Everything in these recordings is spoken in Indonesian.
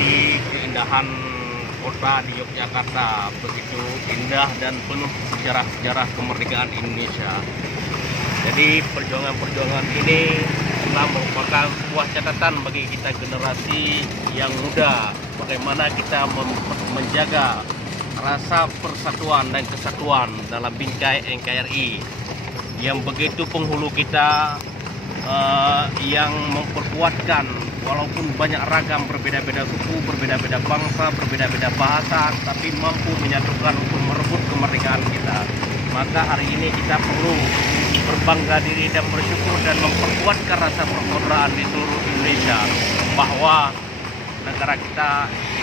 di keindahan kota di Yogyakarta, begitu indah dan penuh sejarah-sejarah kemerdekaan Indonesia. Jadi perjuangan-perjuangan ini telah merupakan sebuah catatan bagi kita generasi yang muda, bagaimana kita menjaga rasa persatuan dan kesatuan dalam bingkai NKRI yang begitu penghulu kita, yang memperkuatkan walaupun banyak ragam, berbeda-beda suku, berbeda-beda bangsa, berbeda-beda bahasa, tapi mampu menyatukan untuk merebut kemerdekaan kita. Maka hari ini kita perlu berbangga diri dan bersyukur dan memperkuatkan rasa persaudaraan di seluruh Indonesia, bahwa negara kita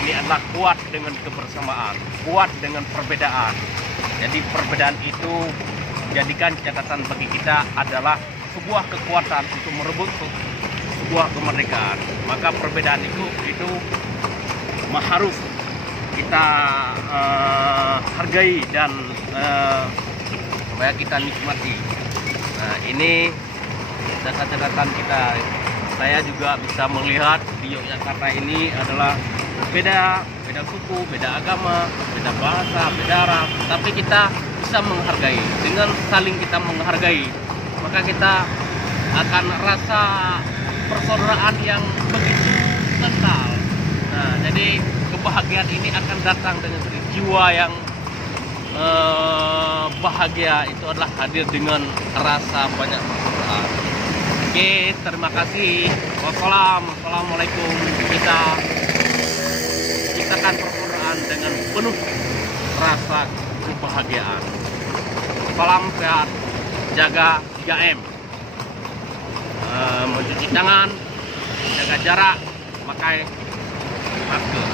ini adalah kuat dengan kebersamaan, kuat dengan perbedaan. Jadi perbedaan itu jadikan catatan bagi kita adalah sebuah kekuatan untuk merebut sebuah kemerdekaan. Maka perbedaan itu harus kita hargai dan supaya kita nikmati. Nah, ini catatan kita. Saya juga bisa melihat di Yogyakarta ini adalah beda suku, beda agama, beda bahasa, beda ras, tapi kita bisa menghargai. Dengan saling kita menghargai, maka kita akan rasa persaudaraan yang begitu kental. Nah, jadi kebahagiaan ini akan datang dengan jiwa yang bahagia. Itu adalah hadir dengan rasa banyak persaudaraan. Oke, terima kasih. Wassalamualaikum. Kita ciptakan persaudaraan dengan penuh rasa kebahagiaan. Salam sehat, jaga 3M, mencuci tangan, jaga jarak, pakai masker.